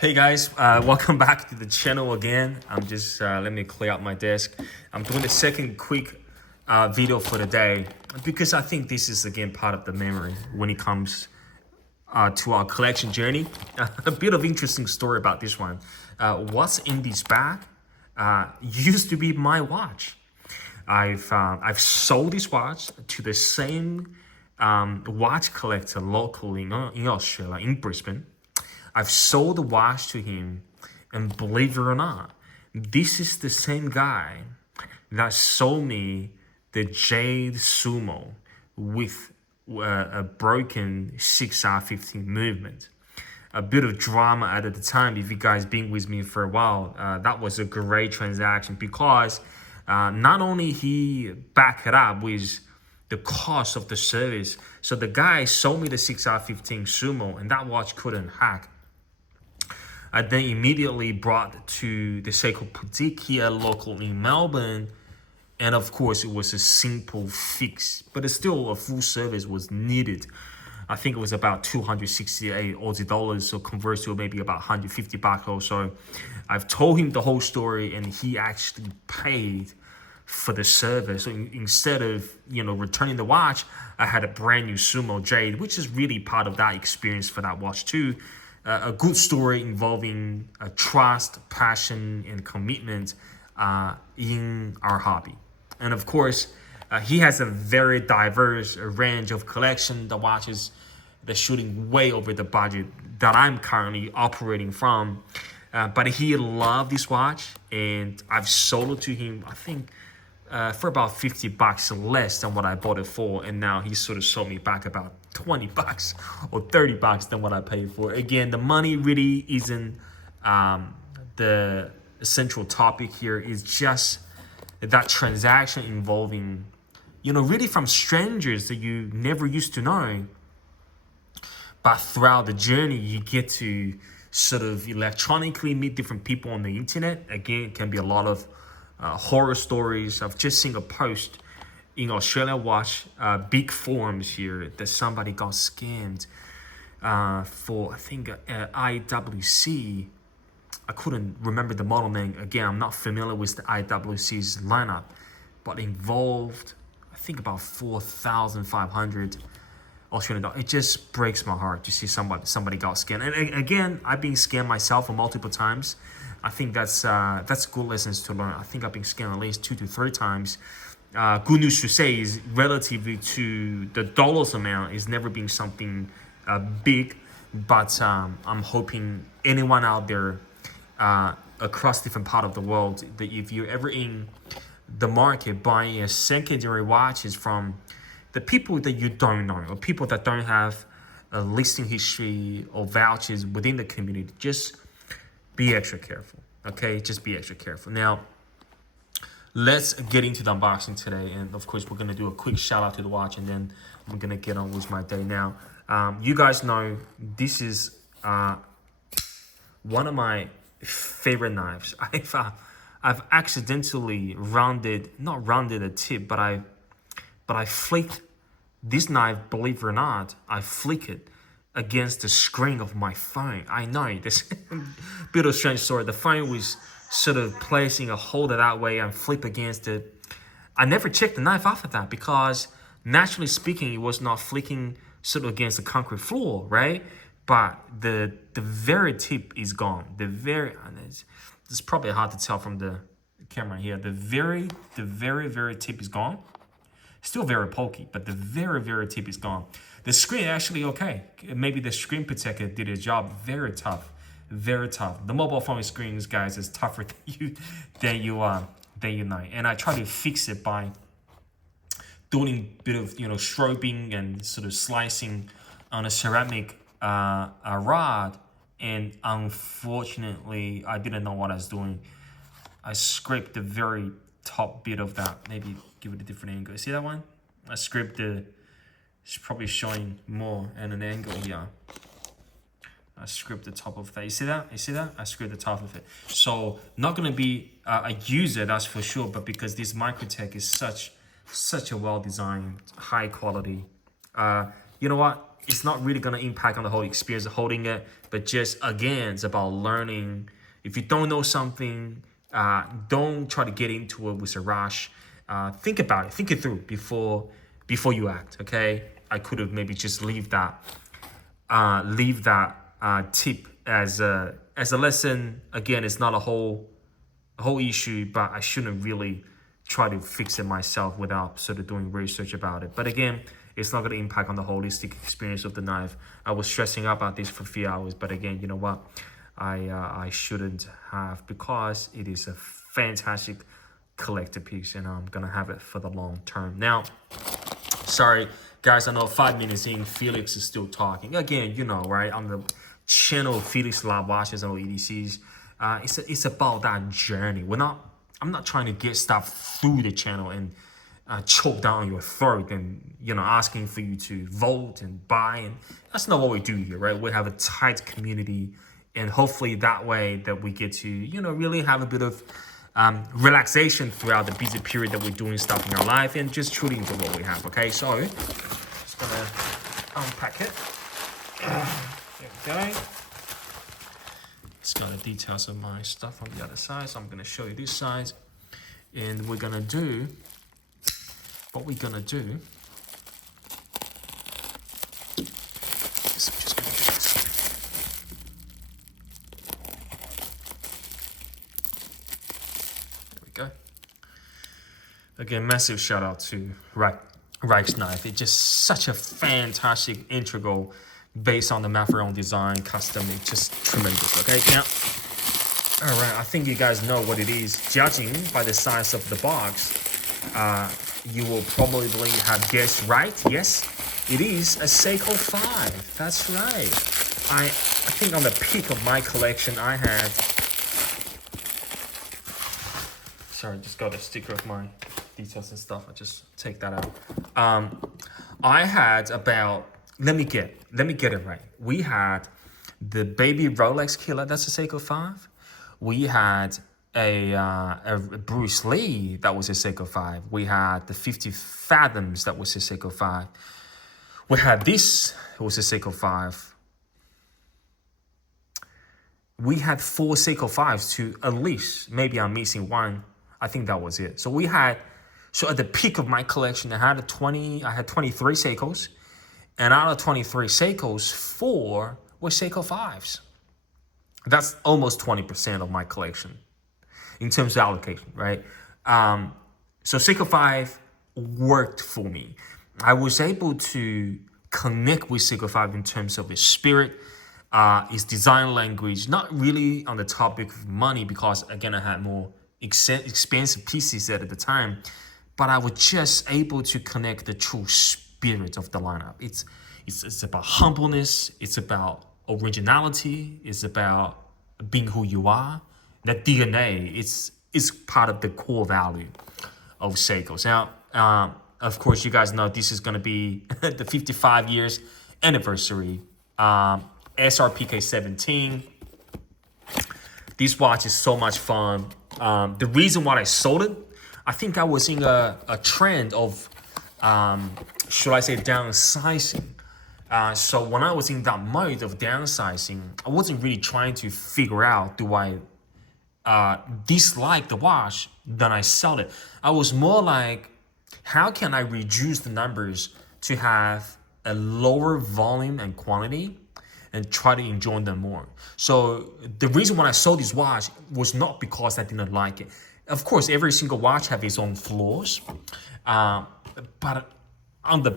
Hey guys, welcome back to the channel again. I'm just let me clear out my desk. I'm doing the second quick video for the day because I think this is again part of the memory when it comes to our collection journey. A bit of interesting story about this one. What's in this bag used to be my watch. I've sold this watch to the same watch collector locally in Australia, in Brisbane. I've sold the watch to him, and believe it or not, this is the same guy that sold me the Jade Sumo with a broken 6R15 movement. A bit of drama at the time. If you guys been with me for a while, that was a great transaction because not only he backed it up with the cost of the service. So the guy sold me the 6R15 Sumo, and that watch couldn't hack. I then immediately brought to the Seiko boutique here locally in Melbourne. And of course, it was a simple fix, but still a full service was needed. I think it was about 268 Aussie dollars, so converts to maybe about 150 baht or so. I've told him the whole story, and he actually paid for the service. So instead of returning the watch, I had a brand new Sumo Jade, which is really part of that experience for that watch too. A good story involving trust, passion, and commitment in our hobby. And of course, he has a very diverse range of collection. The watches they're shooting way over the budget that I'm currently operating from. But he loved this watch, and I've sold it to him, I think, for about 50 bucks less than what I bought it for. And now he sort of sold me back about 20 bucks or 30 bucks than what I paid for. Again, the money really isn't the central topic here. It's just that transaction involving, really from strangers that you never used to know. But throughout the journey, you get to sort of electronically meet different people on the internet. Again, it can be a lot of horror stories. I've just seen a post in Australia Watch big forums here that somebody got scammed for, I think, IWC. I couldn't remember the model name. Again, I'm not familiar with the IWC's lineup, but involved, I think, about 4,500 Australian dollars. It just breaks my heart to see somebody got scammed. And again, I've been scammed myself multiple times. I think that's good lessons to learn. I think I've been scammed at least 2 to 3 times. Good news to say is relatively to the dollars amount is never been something big, but I'm hoping anyone out there across different part of the world that if you're ever in the market buying a secondary watches from the people that you don't know or people that don't have a listing history or vouchers within the community, just be extra careful. Okay, just be extra careful. Now, let's get into the unboxing today, and of course we're going to do a quick shout out to the watch, and then I'm going to get on with my day. Now, you guys know this is one of my favorite knives. I've accidentally not rounded a tip, but I flicked this knife, believe it or not. I flick it against the screen of my phone. I know this bit of strange story. The phone was sort of placing a holder that way and flip against it. I never checked the knife after that because naturally speaking, it was not flicking sort of against the concrete floor, right? But the very tip is gone. It's probably hard to tell from the camera here. The very tip is gone. Still very pokey, but the very tip is gone. The screen actually okay. Maybe the screen protector did its job. Very tough. The mobile phone screens, guys, is tougher than you know. And I try to fix it by doing a bit of strobing and sort of slicing on a ceramic rod. And unfortunately, I didn't know what I was doing. I scraped the very top bit of that. Maybe give it a different angle. You see that one? I scraped it's probably showing more at an angle here. I scraped the top of that. You see that? I scraped the top of it. So not gonna be a user, that's for sure. But because this Microtech is such a well-designed, high quality. You know what? it's not really going to impact on the whole experience of holding it, but just, again, it's about learning. If you don't know something, don't try to get into it with a rush. Think about it, think it through before you act, okay? I could have maybe just leave that tip as a lesson. Again, it's not a whole issue, but I shouldn't really try to fix it myself without sort of doing research about it. But again, it's not going to impact on the holistic experience of the knife. I was stressing out about this for a few hours, but again, you know what? I shouldn't have, because it is a fantastic collector piece, and I'm gonna have it for the long term. Now, sorry guys, I know 5 minutes in, Felix is still talking. Again, you know, right, on the channel of Felix Lab Watches and EDCs, it's about that journey. I'm not trying to get stuff through the channel and choke down your throat and, you know, asking for you to vote and buy, and that's not what we do here, right? We have a tight community, and hopefully that way that we get to, you know, really have a bit of relaxation throughout the busy period that we're doing stuff in our life, and just truly enjoy what we have. Okay, so just gonna unpack it. There we go. It's got the details of my stuff on the other side, so I'm gonna show you this side, and we're gonna do what we're gonna do. Just gonna do this. There we go. Again, massive shout out to Reich's knife. It's just such a fantastic integral based on the Macaron design, custom. It's just tremendous. Okay, now, all right, I think you guys know what it is. Judging by the size of the box, you will probably have guessed right. Yes, it is a Seiko 5. That's right. I think on the peak of my collection, I had... Sorry, just got a sticker of my details and stuff. I just take that out. I had about... Let me get it right. We had the baby Rolex Killer. That's a Seiko 5. We had a Bruce Lee, that was a Seiko 5. We had the 50 Fathoms, that was a Seiko 5. We had this, it was a Seiko 5. We had 4 Seiko 5s to at least, maybe I'm missing one. I think that was it. So at the peak of my collection, I had 23 Seikos. And out of 23 Seikos, 4 were Seiko 5s. That's almost 20% of my collection in terms of allocation, right? So Seiko 5 worked for me. I was able to connect with Seiko 5 in terms of its spirit, its design language, not really on the topic of money, because again, I had more expensive pieces at the time, but I was just able to connect the true spirit of the lineup. It's about humbleness, it's about originality, it's about being who you are. That DNA is part of the core value of Seikos. Now, of course, you guys know this is going to be the 55 years anniversary. Srpk17. This watch is so much fun. The reason why I sold it, I think I was in a trend of, should I say, downsizing. So when I was in that mode of downsizing, I wasn't really trying to figure out, do I dislike the watch, then I sell it. I was more like, how can I reduce the numbers to have a lower volume and quantity and try to enjoy them more? So the reason why I sold this watch was not because I didn't like it. Of course, every single watch have its own flaws, but on the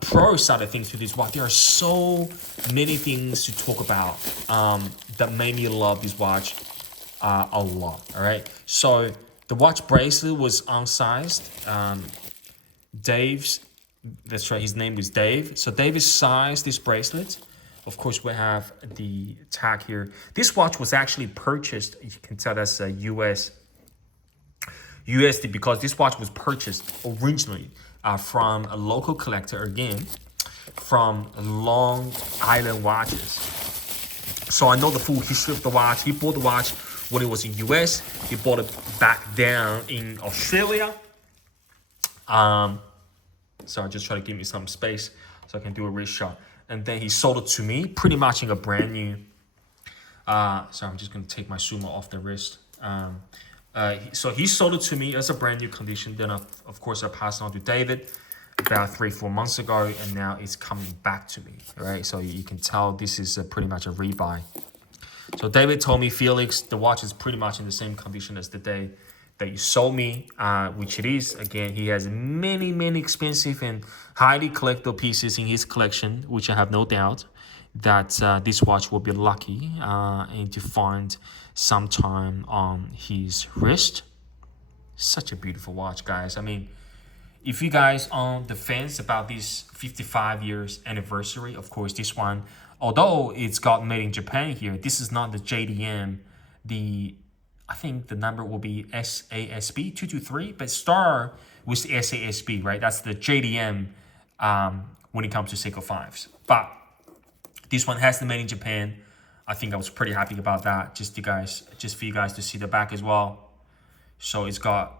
pro side of things with this watch, there are so many things to talk about that made me love this watch a lot. All right, so the watch bracelet was unsized. Dave's, that's right, his name is Dave. So Dave is sized this bracelet. Of course, we have the tag here. This watch was actually purchased, you can tell that's a USD, because this watch was purchased originally from a local collector, again, from Long Island Watches. So I know the full history of the watch. He bought the watch when it was in US. He bought it back down in Australia. So I just try to give me some space so I can do a wrist shot. And then he sold it to me pretty much in a brand new. So I'm just gonna take my Sumo off the wrist. So he sold it to me as a brand new condition. Then of course I passed it on to David about 3-4 months ago, and now it's coming back to me. Right, so you can tell this is pretty much a rebuy. So David told me, Felix, the watch is pretty much in the same condition as the day that you sold me, which it is. Again, he has many expensive and highly collectible pieces in his collection, which I have no doubt that this watch will be lucky and to find sometime on his wrist. Such a beautiful watch, guys. I mean, if you guys on the fence about this 55 years anniversary, of course, this one, although it's got made in Japan here, this is not the JDM. I think the number will be SASB 223, but star with the SASB, right? That's the JDM when it comes to Seiko 5s. But this one has the made in Japan. I think I was pretty happy about that. Just for you guys to see the back as well. So it's got,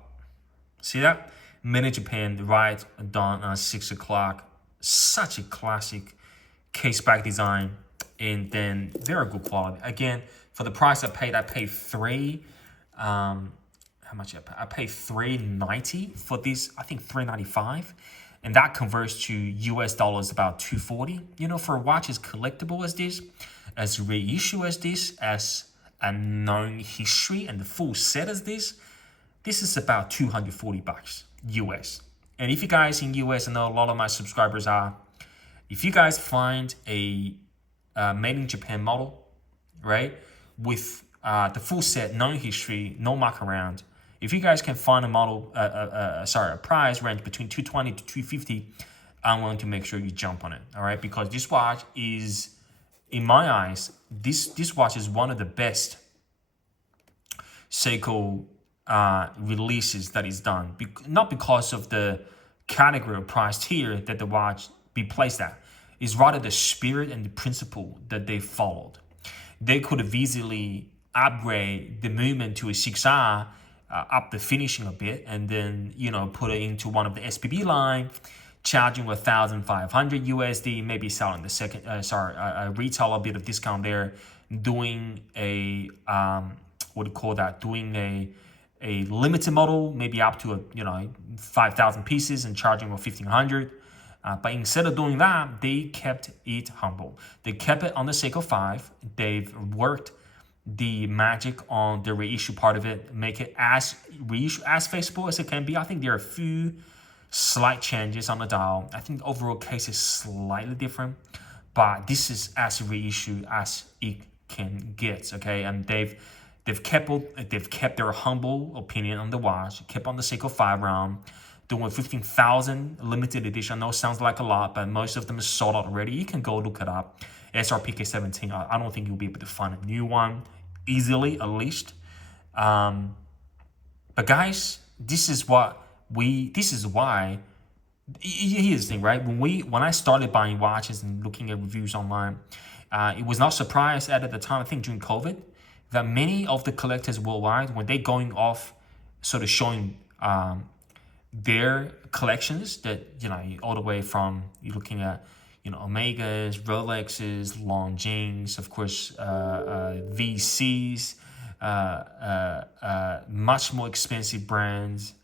see that? Made in Japan, right done 6 o'clock. Such a classic case back design, and then very good quality. Again, for the price I paid how much I paid $390 for this. I think $395, and that converts to US dollars about $240. You know, for a watch as collectible as this, as reissue as this, as a known history and the full set as this is about $240 US. And if you guys in US, I know a lot of my subscribers are, if you guys find a made in Japan model, right, with the full set, no history, no mark around, if you guys can find a model, a price range between $220 to $250, I'm going to make sure you jump on it, all right? Because this watch is, in my eyes, this watch is one of the best Seiko releases that is done. Not because of the category or price tier that the watch be placed at. It's rather the spirit and the principle that they followed. They could have easily upgrade the movement to a 6R, up the finishing a bit, and then, you know, put it into one of the SPB line, charging 1,500 USD, maybe selling the second, retail a bit of discount there, doing a what do you call that? Doing a limited model, maybe up to 5,000 pieces and charging 1,500. But instead of doing that, they kept it humble. They kept it on the Seiko 5. They've worked the magic on the reissue part of it, make it as reissue as faithful as it can be. I think there are a few slight changes on the dial. I think the overall case is slightly different, but this is as reissue as it can get. Okay, and they've kept their humble opinion on the watch, kept on the Seiko 5 round, doing 15,000 limited edition. I know it sounds like a lot, but most of them are sold out already. You can go look it up. Srpk17. I don't think you'll be able to find a new one easily, at least. But guys, this is why. Here's the thing, right? When I started buying watches and looking at reviews online, it was not surprised at the time. I think during COVID, that many of the collectors worldwide, when they're going off, sort of showing their collections, that all the way from you're looking at Omegas, Rolexes, Longines, of course, VCs, much more expensive brands.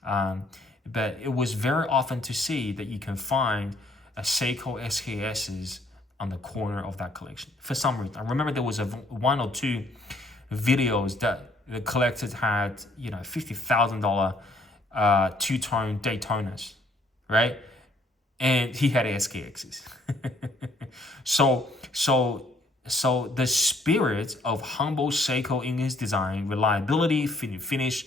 But it was very often to see that you can find a Seiko SKSs on the corner of that collection for some reason. I remember there was one or two videos that the collectors had, $50,000 two-tone Daytonas, right? And he had SKXs. So the spirit of humble Seiko in his design, reliability, finish,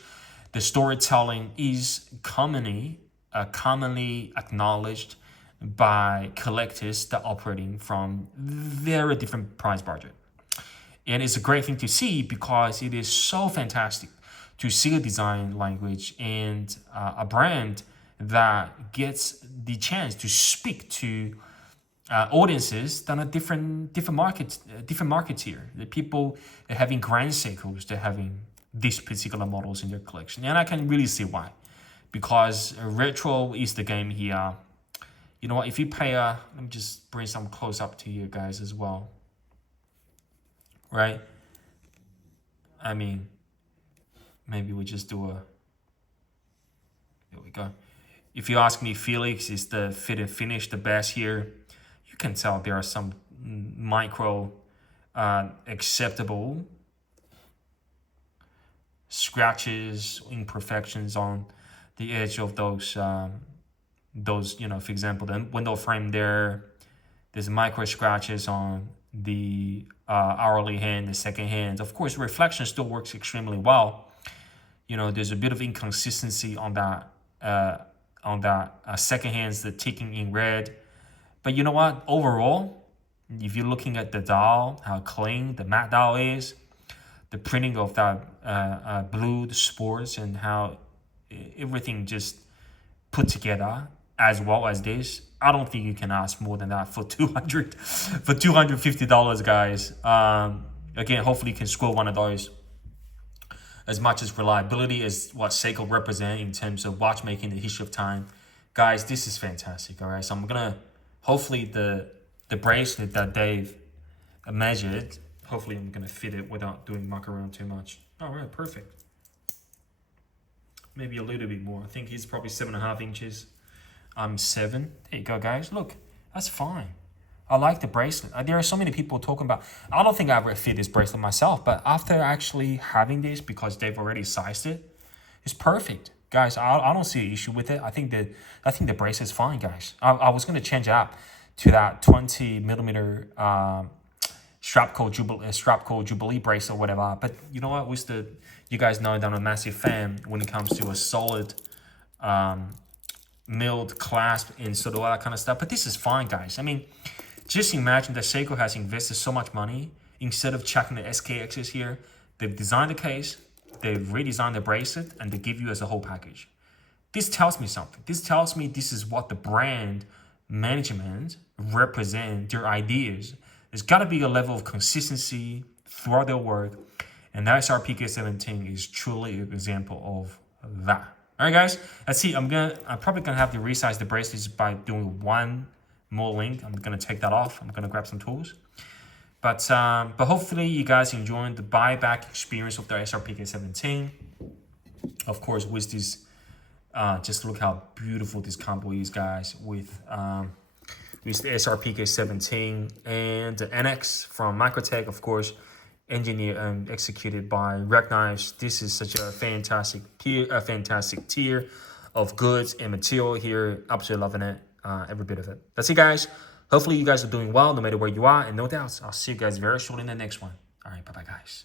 the storytelling is commonly acknowledged by collectors that are operating from very different price budget. And it's a great thing to see because it is so fantastic to see a design language and a brand that gets the chance to speak to audiences that are different markets here. The people that having grand Seikos, they're having these particular models in their collection, and I can really see why, because retro is the game here. You know what? If you pay, let me just bring some close up to you guys as well. Right? I mean, maybe we just do a. There we go. If you ask me, Felix, is the fit and finish the best here? You can tell there are some micro acceptable scratches, imperfections on the edge of those, you know, for example, the window frame there's micro scratches on the hourly hand, the second hand. Of course, reflection still works extremely well. You know, there's a bit of inconsistency on that second hand's the ticking in red. But you know what? Overall, if you're looking at the dial, how clean the matte dial is, the printing of that blue, the sports, and how everything just put together as well as this, I don't think you can ask more than that for $250, guys. Again, hopefully you can score one of those. As much as reliability as what Seiko represent in terms of watchmaking, the history of time, guys, this is fantastic. All right, so I'm gonna hopefully the bracelet that Dave measured, hopefully I'm gonna fit it without doing muck around too much. All right, perfect. Maybe a little bit more. I think he's probably 7.5 inches. I'm 7. There you go, guys. Look, that's fine. I like the bracelet. There are so many people talking about, I don't think I ever fit this bracelet myself, but after actually having this, because they've already sized it, it's perfect. Guys, I don't see an issue with it. I think the bracelet's fine, guys. I was going to change it up to that 20 millimeter Srpk Jubilee bracelet or whatever. But you know what? You guys know that I'm a massive fan when it comes to a solid milled clasp and sort of all that kind of stuff. But this is fine, guys. I mean, just imagine that Seiko has invested so much money. Instead of checking the SKXs here, they've designed the case, they've redesigned the bracelet, and they give you as a whole package. This tells me something. This tells me this is what the brand management represent, their ideas. There's got to be a level of consistency throughout their work, and that Srpk17 is truly an example of that. All right, guys, let's see. I'm probably gonna have to resize the bracelets by doing one more link. I'm gonna take that off. I'm gonna grab some tools. But hopefully you guys enjoyed the buyback experience of the Srpk17. Of course, with this, just look how beautiful this combo is, guys, with the Srpk17 and the NX from Microtech, of course, engineered and executed by Recognize. This is such a fantastic tier of goods and material here. Absolutely loving it, every bit of it. That's it, guys. Hopefully you guys are doing well no matter where you are, and no doubts I'll see you guys very shortly in the next one. All right, bye-bye, guys.